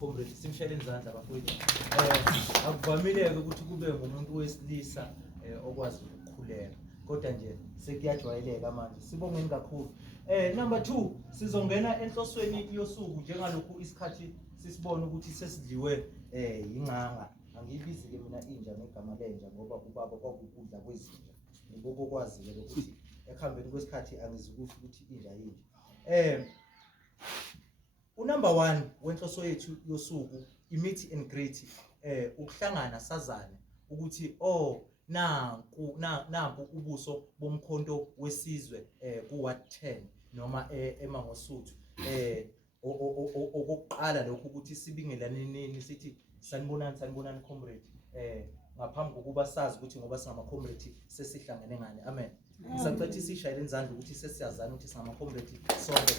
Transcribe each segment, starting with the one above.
Comrade simshayele izandla bafowethu. Akuvamile ke ukuthi kube ngumuntu wesilisa okwazi ukukhuleka. Kodwa nje sekuyajwayeleka manje. Sibongeni kakhulu. Number 2, sizongena enhlosweni yosuku njengalokhu isikhathi sisibona ukuthi sesidliwe ingqanga. Angiyibizi ke mina inja ngegama lenja ngoba ubaba kwakukudla kwezinja. Ngiboko kwazi ke ukuthi ekuhambeni kwesikhathi angizikusho ukuthi inja yinja. Number 1 wenhloso yethu yosuku i-meet and greet, ukuhlangana sazane ukuthi nanku ubuso bomkhonto wesizwe ku-Ward 10 noma eMangosuthu. Okokuqala lokho ukuthi sibingelaneni sithi sanibonani comrade, ngaphambi kokuba sazi ukuthi ngoba singama comrade sesihlangene ngani. Amen. Ngisacela sishayele izandla ukuthi sesiyazana ukuthi singama comrade sonke.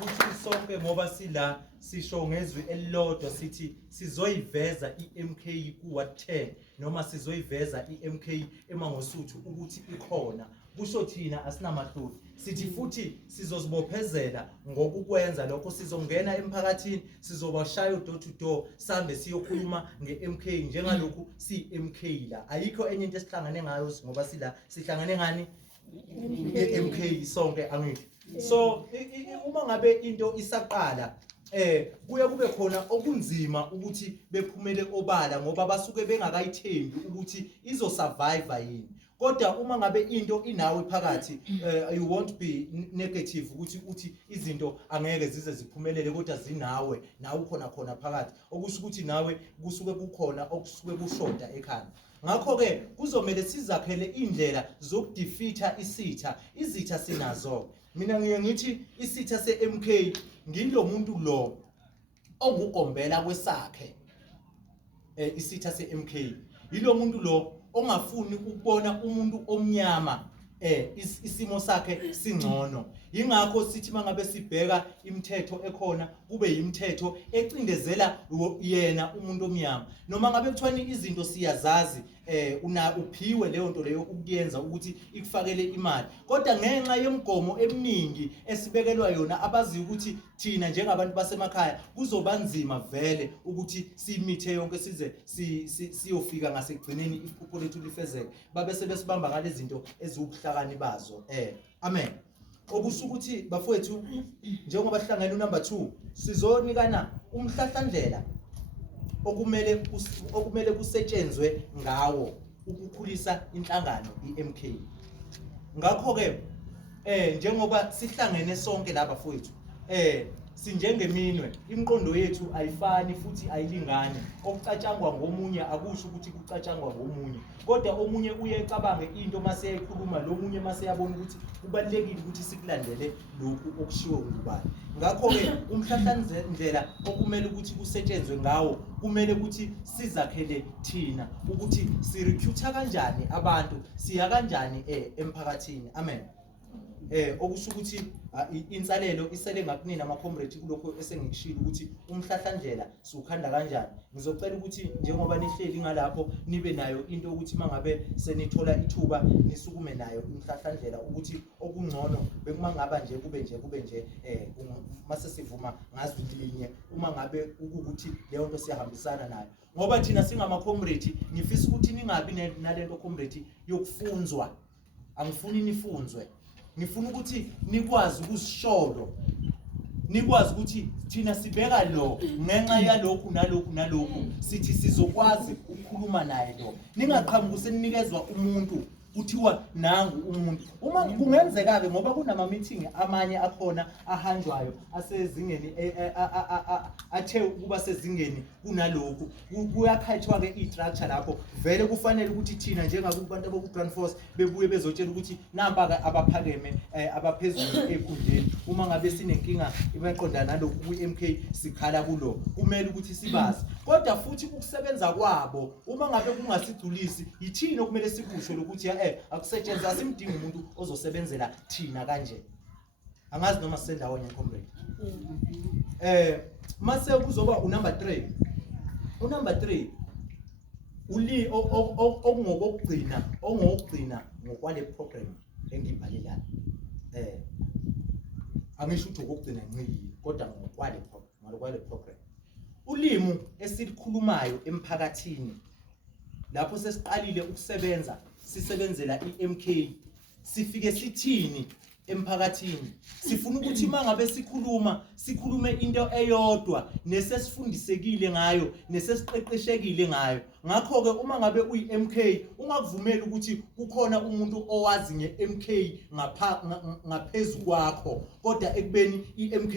Futhi sonke ngoba sila sisho ngezwi elilodwa sithi sizoyiveza iMK ku-Ward 10 noma sizoyiveza iMK eMangosuthu ukuthi ikhona. Kusho thina asinamahloni. Sithi futhi sizozibophezela ngokukwenza lokho, sizongena emphakathini, sizobashaya door to door, sambe siyokhuluma ngeMK njengalokhu siMK la. Ayikho enye into esihlangane ngayo ngoba sila sihlangane ngani? ngeMK sonke, angithi. So uma ngabe into isaqala kuye kube khona okunzima ukuthi bephumele obala ngoba basuke bengakayithembi ukuthi izo survive yini. Kodwa uma ngabe into inawe phakathi, you won't be negative ukuthi izinto angeke zize ziphumelele kodwa zinawe nawe khona phakathi, okusho ukuthi nawe kusuke kukhona okusuke kushoda ekhaya. Ngakho ke kuzomela sizakhele indlela zokudefeata isitha. Izitha sinazo. Mina ngithi isitha seMK ngilo muntu lo ongugombela kwesakhe. Isitha seMK yilo muntu lo ongafuni ukubona umuntu omnyama isimo sakhe singcono. Yingakho sithi mangabe sibheka imithetho ekhona kube imithetho ecindezela yena umuntu omnyama. Noma ngabe kuthiwa izinto siyazazi, uphiwe leyo nto leyo ukuyenza ukuthi ikufakele imali. Kodwa ngenxa yemigomo eminingi esibekelwa yona abazi ukuthi thina njengabantu basemakhaya kuzoba nzima vele ukuthi simithe yonke size siyofika ngasekugcineni iphupho lethu lifezeke. Babe sebesibamba ngale zinto eziwubuhlakani bazo. Amen. Okusho ukuthi bafowethu njengoba sihlangene number 2 sizonikana umhlahlandlela okumele kusetshenzwe ngawo ukukhulisa inhlangano iMK. Ngakho ke njengoba sihlangene sonke la bafowethu, sinjengeminwe, imiqondo yethu ayifani futhi ayilingani. Okucatshangwa ngomunye akusho ukuthi kucatshangwa ngomunye, kodwa omunye uyecabange into mase eyayikhuluma, lo munye mase yabona ukuthi kubalekile ukuthi sikulandele lokhu okushiwo ngubani. Ngakho ke umhlahlandlela okumele ukuthi kusetshenzwe ngawo kumele ukuthi sizakhele thina ukuthi sirecruita kanjani abantu, siya kanjani emphakathini. Amen. Okusho ukuthi insalelo isele ngakunina ama-comrade kulokho esengikushilo ukuthi umhlahlandlela siukhanda kanjani. Ngizocela ukuthi njengoba nihleli ngalapho nibe nayo into ukuthi mangabe senithola ithuba nisukume nayo umhlahlandlela ukuthi okungcono bekumangaba nje kube nje mase sivuma ngazwi linye uma ngabe ukuthi leyo nto siyahambisana nayo. Ngoba thina singama-comrade ngifisa ukuthi ningabi nalento comrade yokufunzwa. Angifuni nifunzwe. Ngifuna ukuthi nikwazi ukuzishola, nikwazi ukuthi thina sibeka lo ngenxa yalokhu nalokhu sithi sizokwazi ukukhuluma naye lo. Ningaqhamuki seninikezwa umuntu kuthiwa nangu umuntu. Uma kungenzeka ke ngoba kunama meeting amanye akhona ahanjwayo asezingeni athe ukuba sezingeni kunalokhu, kuyakhayithwa ke istructure lapho vele kufanele ukuthi thina njengabantu aboku-Grand Force bebuye bezotshela ukuthi nampa ke abaphakeme abaphezulu ekhundleni. Uma ngabe sinenkinga ibeqondana nalokhu ku-MK sikhala kulo, kumele ukuthi sibazi. Kodwa futhi ukusebenza kwabo uma ngabe kungasigculisi yithina okumele sikusho lokuthi akusetshenzwe, asimdingi umuntu ozosebenzela thina kanje. Angazi noma sisendawonye comrade. Mase kuzoba unumber 3. Unumber 3 ongokugcina ngokwale program engibhalelayo. Angisho ukuthi ukugcina ngcili kodwa ngokwale program. ulimi esilikhulumayo emphakathini lapho sesiqalile ukusebenza sisebenzela iMK sifike sithini emphakathini sifuna ukuthi mangabe sikhulume into eyodwa nesesifundisekile ngayo nesesiqeqeshekile ngayo ngakho ke uma ngabe uyiMK ungakuvumeli ukuthi kukhona umuntu owazi ngeMK ngaphezulu kwakho kodwa ekubeni iMK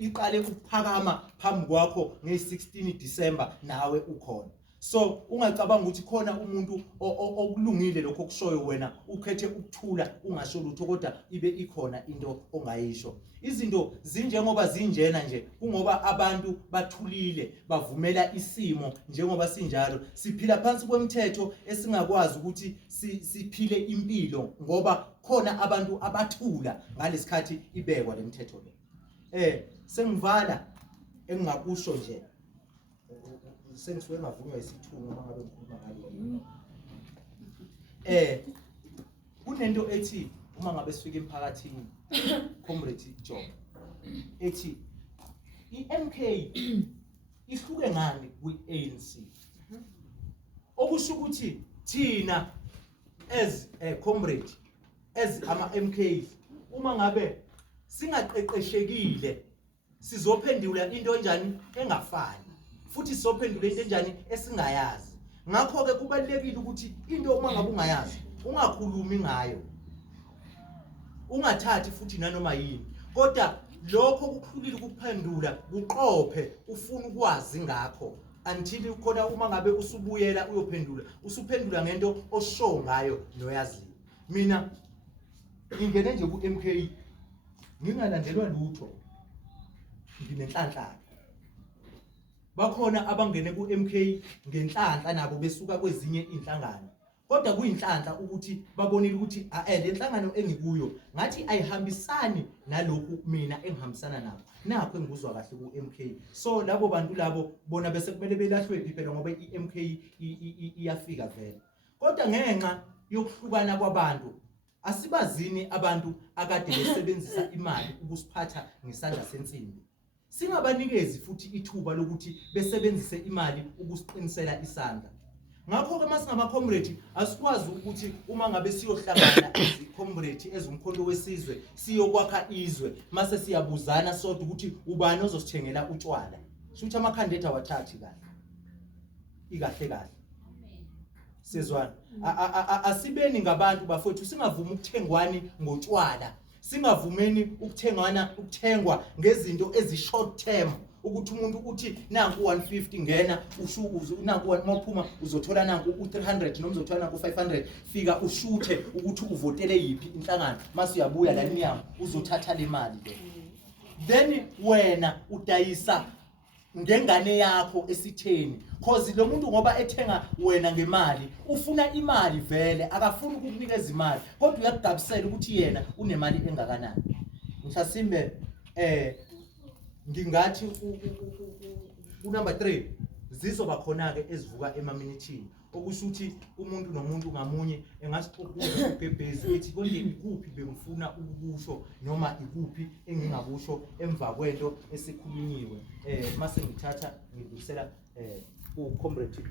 iqale ukuphakama phambi kwakho nge-16 December nawe ukhona. So ungacabanga ukuthi khona umuntu okulungile lokho kushoyo wena ukhethe ukuthula ungasho lutho kodwa ibe ikhona into ongayisho. Izinto zinjengoba zinjena nje kungoba abantu bathulile bavumela isimo njengoba sinjalo siphila phansi kwemithetho esingakwazi ukuthi siphile impilo ngoba khona abantu abathula ngalesikhathi ibekwa lemithetho le. Sengivala engingakusho nje sengisuke ngavunywa isithungo uma ngabe ngikhuluma ngalo. Kunento ethi uma ngabe sifika emphakathini comrade Job ethi iMK ihluke ngani kwi-ANC okusho ukuthi thina as comrade as ama-MKs uma ngabe singaqeqeshekile sizophendula into enjani engafani futhi sizophendula into enjani esingayazi. Ngakho ke kubalekile ukuthi into uma ngabe ungayazi ungakhulumi ngayo ungathathi futhi nanoma yini kodwa lokho kukhulile ukuphendula uqophe ufuna ukwazi ngakho until khona uma ngabe usubuyela uyophendula usuphendula ngento osho ngayo noyaziyo. Mina ngingene nje ku-MK ngingalandelwa lutho nginenhlanhla bakhona abangene ku-MK ngenhlanhla nabo besuka kwezinye inhlangano kodwa kuyinhlanhla ukuthi babonile ukuthi le nhlangano engikuyo ngathi ayihambisani nalokhu mina engihambisana nabo nakho engikuzwa kahle ku-MK. So labo bantu labo bona bese kumele belahlwe phela ngoba iMK iyafika vele kodwa ngenxa yokuhlukana kwabantu asibazini abantu akade besebenzisa imali ukusiphatha ngesandla sensimbi singabanikezi futhi ithuba lokuthi besebenzise imali ukusiqinisela isandla. Ngakho ke masingaba comrade asikwazi ukuthi uma ngabe siyohlangana comrade ezumkhonto wesizwe siyokwakha izwe mase siyabuzana sodwa ukuthi ubani ozosithengela utshwala shuthi amakhandida awathathi kahle ikahle kahle sizwana asibeni ngabantu bafowethu singavuma ukuthengwani ngotshwala singavumeni ukuthengwa ngezinto ezi-short term ukuthi umuntu uthi nanku 150 ngena nanku ngophuma uzothola nanku u300 noma uzothola nanku 500 fika ushuthe ukuthi uvotele yipi inhlangano mase uyabuya la niyamu uzothatha le mali le then wena udayisa ngengane yakho esitheni cause lo muntu ngoba ethenga wena ngemali ufuna imali vele akafuni ukukunikeza imali kodwa uyakugabisela ukuthi yena unemali engakanani. Mhlasimbe ngingathi number 3 zizoba khona ke ezivuka emaminithini okusho ukuthi umuntu nomuntu ngamunye engasixoxula ugebhezi ethi konke ikuphi bengifuna ukusho noma ikuphi engingakusho emva kwento esikhulunyiwe mase ngithatha ngidlulisela uComrade